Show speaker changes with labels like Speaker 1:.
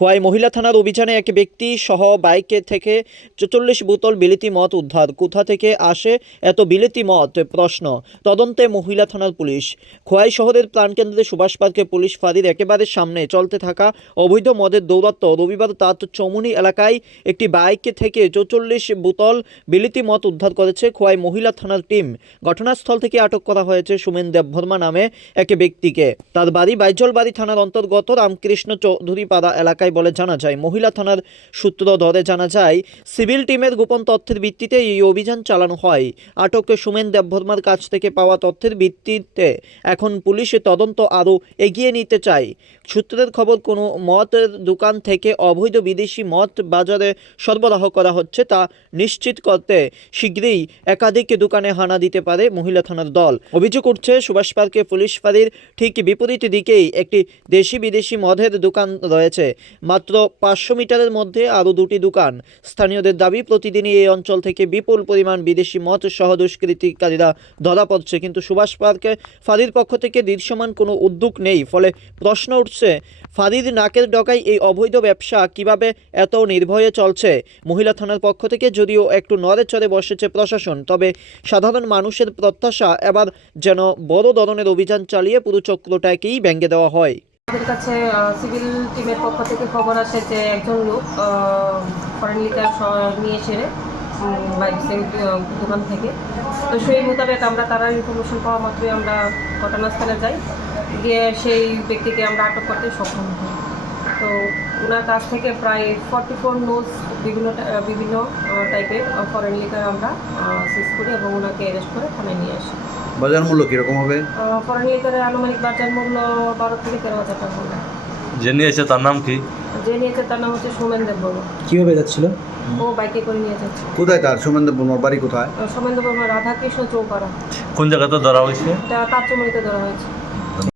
Speaker 1: খোয়াই মহিলা থানার অভিযানে এক ব্যক্তি সহ বাইকে থেকে চল্লিশ বোতল বিলিতি মদ উদ্ধার। কোথা থেকে আসে এত বিলিতি মদ? প্রশ্ন। তদন্তে মহিলা থানার পুলিশ। খোয়াই শহরের প্রাণকেন্দ্রে সুভাষ পার্কে পুলিশ ফাঁড়ির একেবারে সামনে চলতে থাকা অবৈধ মদের দৌরাত্ম রবিবার তাঁত চমুনি এলাকায় একটি বাইক থেকে চৌচল্লিশ বোতল বিলিতি মদ উদ্ধার করেছে খোয়াই মহিলা থানার টিম। ঘটনাস্থল থেকে আটক করা হয়েছে সুমেন দেবভর্মা নামে এক ব্যক্তিকে। তার বাড়ি বাইজলবাড়ি থানার অন্তর্গত রামকৃষ্ণ চৌধুরী পাড়া এলাকায় বলে জানা যায়, মহিলা থানার সূত্র ধরে জানা যায়, সিভিল টিমের গোপন তথ্যের ভিত্তিতে এই অভিযান চালানো হয়। আটক সুমেন দেবভর্মার কাছ থেকে পাওয়া তথ্যের ভিত্তিতে এখন পুলিশ তদন্ত আরও এগিয়ে নিতে চায়। সূত্রের খবর, কোনো মদের দোকান থেকে অবৈধ বিদেশি মদ বাজারে সরবরাহ করা হচ্ছে তা নিশ্চিত করতে শীঘ্রই একাধিক দোকানে হানা দিতে পারে মহিলা থানার দল। অভিযোগ উঠছে, সুভাষ পার্কে পুলিশ ফাঁড়ির ঠিক বিপরীত দিকেই একটি দেশি বিদেশি মদের দোকান রয়েছে। মাত্র পাঁচশো মিটারের মধ্যে আরও দুটি দোকান। স্থানীয়দের দাবি, প্রতিদিনই এই অঞ্চল থেকে বিপুল পরিমাণ বিদেশি মদ সহ দুষ্কৃতিকারীরা ধরা পড়ছে। কিন্তু সুভাষ পার্কে ফাঁড়ির পক্ষ থেকে দৃশ্যমান কোনো উদ্যোগ নেই। ফলে প্রশ্ন উঠছে ফাঁড়ির নাকের ডকায় এই অবৈধ ব্যবসা কীভাবে এত নির্ভয়ে চলছে? মহিলা থানার পক্ষ থেকে যদিও একটু নড়ে চড়ে বসেছে প্রশাসন, তবে সাধারণ মানুষের প্রত্যাশা এবার যেন বড় ধরনের অভিযান চালিয়ে পুরো চক্রটাকেই ভেঙে দেওয়া হয়।
Speaker 2: আমাদের কাছে সিভিল টিমের পক্ষ থেকে খবর আসে যে একজন লোক ফরেন লিকার নিয়ে সেরে বাইক দোকান থেকে। তো সেই মোতাবেক আমরা তারা ইনফরমেশন পাওয়া মাত্রই আমরা ঘটনাস্থলে যাই। গিয়ে সেই ব্যক্তিকে আমরা আটক করতে সক্ষম হই। তো ওনার কাছ থেকে প্রায় ফর্টি ফোর নোজ বিভিন্ন বিভিন্ন টাইপের ফরেন লিকার আমরা সিজ করি এবং ওনাকে অ্যারেস্ট করে থানায় নিয়ে আসি।
Speaker 3: বাজার মূল্য কীরকম হবে?
Speaker 2: ফরেন লিকারের আনুমানিক বাজার মূল্য বারো থেকে তেরো হাজার টাকা হবে।
Speaker 4: যে নিয়েছে তার নাম কি?
Speaker 2: যে নিয়েছে তার নাম হচ্ছে সোমেন দেববর্মা।
Speaker 5: কীভাবে যাচ্ছিল?
Speaker 2: ও বাইকে করে নিয়ে যাচ্ছে।
Speaker 3: কোথায় তার? সুমেন্দ্র বর্মার বাড়ি কোথায়?
Speaker 2: সোমেন দেববর্মা রাধাকৃষ্ণ চৌপাড়া।
Speaker 4: কোন জায়গাতে ধরা হয়েছে?
Speaker 2: এটা কাঁচমণিতে ধরা হয়েছে।